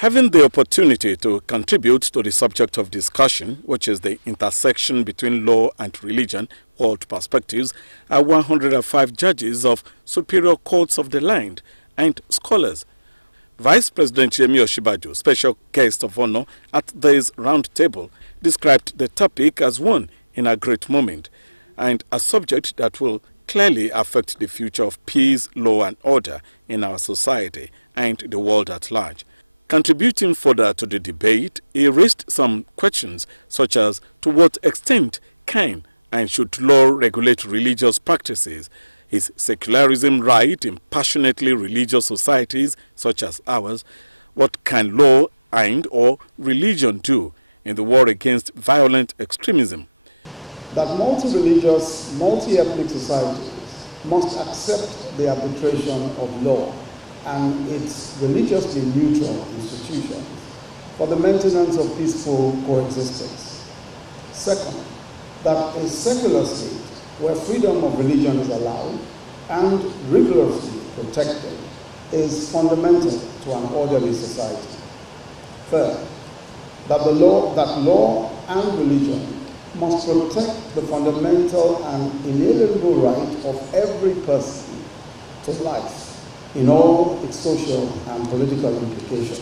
Having the opportunity to contribute to the subject of discussion, which is the intersection between law and religion, world perspectives, are 105 judges of superior courts of the land and scholars. Vice President Yemi Osinbanjo, special guest of honor at this round table, described the topic as one in a great moment and a subject that will clearly affect the future of peace, law and order in our society and the world at large. Contributing further to the debate, he raised some questions such as to what extent can and should law regulate religious practices? Is secularism right in passionately religious societies such as ours? What can law and or religion do in the war against violent extremism? That multi-religious, multi-ethnic societies must accept the arbitration of law and its religiously neutral institutions for the maintenance of peaceful coexistence. Second, that a secular state where freedom of religion is allowed and rigorously protected is fundamental to an orderly society. Third, that law and religion must protect the fundamental and inalienable right of every person to life in all its social and political implications.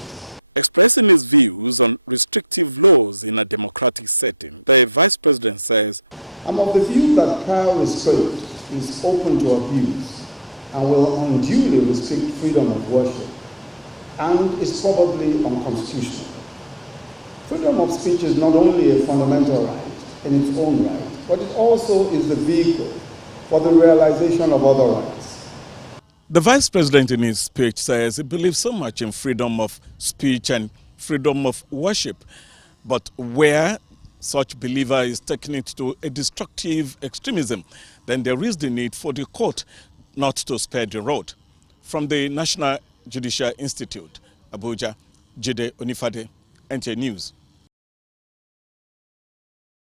Expressing his views on restrictive laws in a democratic setting, the Vice President says, I'm of the view that prior restraint is open to abuse and will unduly restrict freedom of worship and is probably unconstitutional. Freedom of speech is not only a fundamental right in its own right, but it also is the vehicle for the realization of other rights. The Vice President in his speech says he believes so much in freedom of speech and freedom of worship, but where such believer is taking it to a destructive extremism, then there is the need for the court not to spare the rod. From the National Judicial Institute, Abuja, Jide Onifade, NTA News.